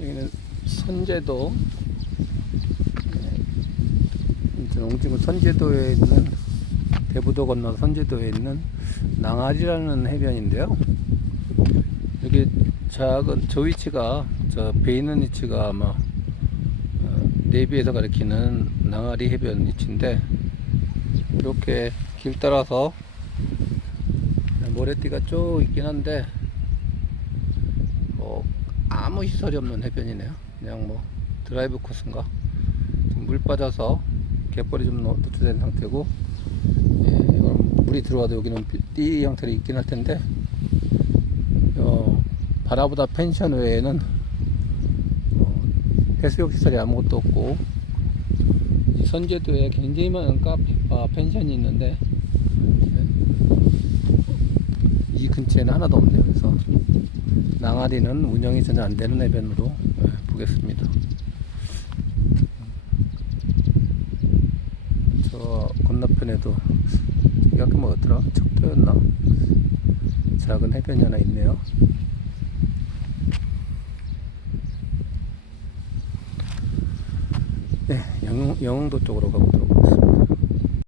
여기는 선제도 네, 옹진구 선제도에 있는 대부도 건너 선제도에 있는 낭알이라는 해변인데요. 여기 작은 저 위치가 저 배 있는 위치가 아마 어, 내비에서 가리키는 낭아리 해변 위치인데 이렇게 길 따라서 모래띠가 쭉 있긴 한데 어, 아무 시설이 없는 해변이네요. 그냥 뭐 드라이브 코스인가 물 빠져서 갯벌이 좀 노- 노출된 상태고 예, 물이 들어와도 여기는 삐- 띠 형태로 있긴 할 텐데 어, 바라보다 펜션 외에는 어, 해수욕 시설이 아무것도 없고 이 선제도에 굉장히 많은 카페, 아, 펜션이 있는데 근처에는 하나도 없네요. 그래서 낭아리는 운영이 전혀 안 되는 해변으로 예, 보겠습니다. 저 건너편에도 여기 아까 뭐였더라? 척도였나? 작은 해변이 하나 있네요. 네, 영흥, 영흥도 쪽으로 가보도록